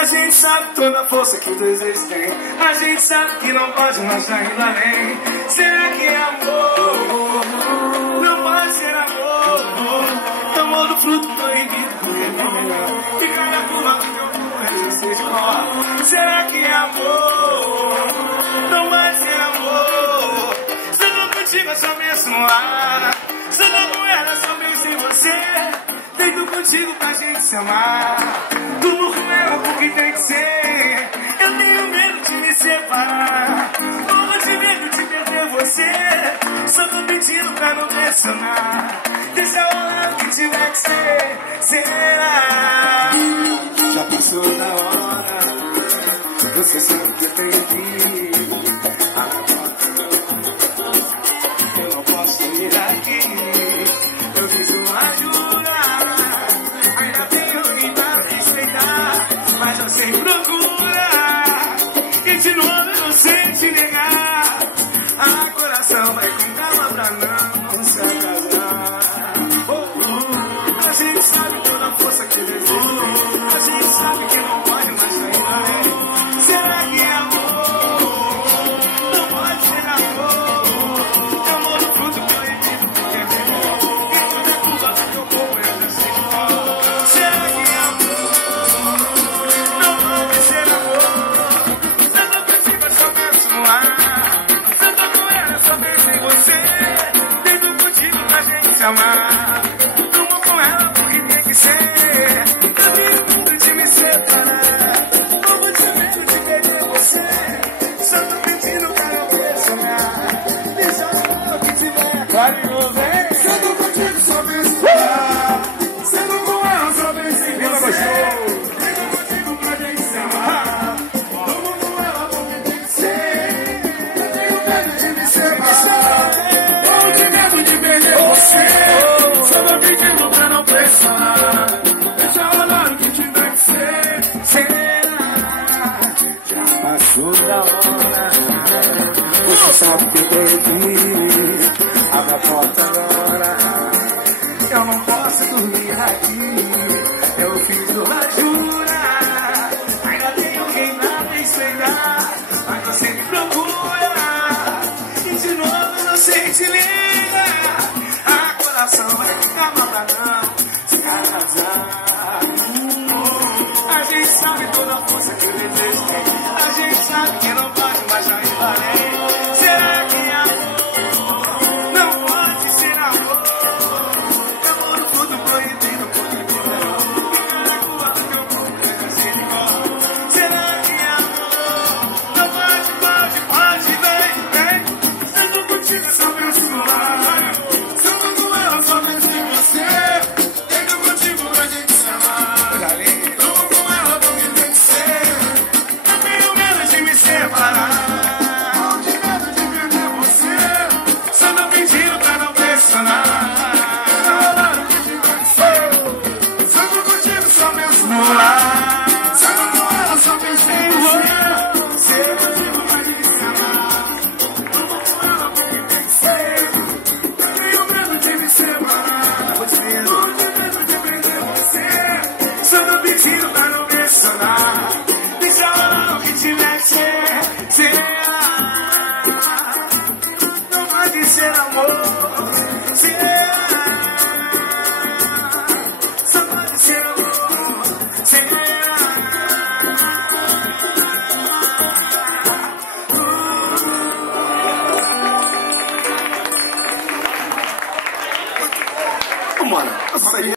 A gente sabe toda a força que o desejo tem. A gente sabe que não pode mais sair além. Será que é amor? Não pode ser amor. Amor do fruto proibido, porque é melhor. E cada curva que eu vou esquecer de cor. Será que é amor? Não pode ser amor. Se eu tô contigo é só penso no ar. Se eu tô com ela só penso em você. Feito contigo pra gente se amar. Durmo com ela porque tem que ser. Eu tenho medo de me separar. Morro de medo de perder você. Só tô pedindo pra não pressionar. Deixa rolar o que tiver que ser. Será? Já passou da hora. Você sabe que eu tenho que ir. Eu não posso ir aqui. Eu fiz uma jura. Ainda tenho que dar respeitar. Mas você procura. E de novo eu não sei te negar. A coração vai com calma pra não se atrasar. A gente sabe toda a força que deseja. A gente sabe que não pode mais sair além. Será que é amor? Não pode ser amor. Amor do fruto proibido, porque é melhor. E toda curva do teu corpo eu já sei de cor. Será que é amor? Não pode ser amor. Eu tô contigo, eu só penso no ar. Se eu tô com ela, só penso em você. Deito contigo pra gente se amar. Durmo com ela porque tem que ser. Eu tenho medo de me separar. Morro de medo de perder você. Só tô pedindo pra não pressionar. Deixa eu falar o que tiver. Carinho, vem. Se eu tô contigo, só penso no ar. Se eu tô com ela, só penso em você. Deito contigo pra gente se amar. Durmo com ela porque tem que ser. Eu tenho medo de me separar. Morro de medo de perder você. Só tô pedindo pra não pressionar. Deixa rolar o que tiver que ser. Será? Já passou da hora. Você sabe que eu tenho que ir. Abre a porta agora. Eu não posso dormir aqui. Eu fiz uma jura. Ainda tenho quem nada respeitar. Mas você me procura. E de novo eu não sei te liga. A coração vai ficar mal pra não se atrasar. A gente sabe toda a força que o desejo tem. A gente sabe que não pode mais sair além. Será que é amor? Não pode ser amor. Amor do fruto proibido, porque é melhor. E cada curva do teu corpo eu já sei de cor. Será que é amor? Não pode, vem. Eu tô contigo, só penso no ar. Se eu tô com ela, só penso em você. Deito contigo pra gente se amar. Durmo com ela porque tem que ser. Eu tenho medo de me separar. Morro de medo de perder você. Só tô pedindo pra não pressionar. Se eu tô contigo, só penso no ar. Se eu tô com ela, só penso em você. Deito contigo pra gente se amar. Durmo com ela porque tem que ser. Eu tenho medo de me separar. Morro de medo de perder você. Só tô pedindo pra não pressionar. Deixa rolar o que tiver que ser. Será? Não pode ser amor. Será? Só pode ser amor. Será? Mano, isso aí.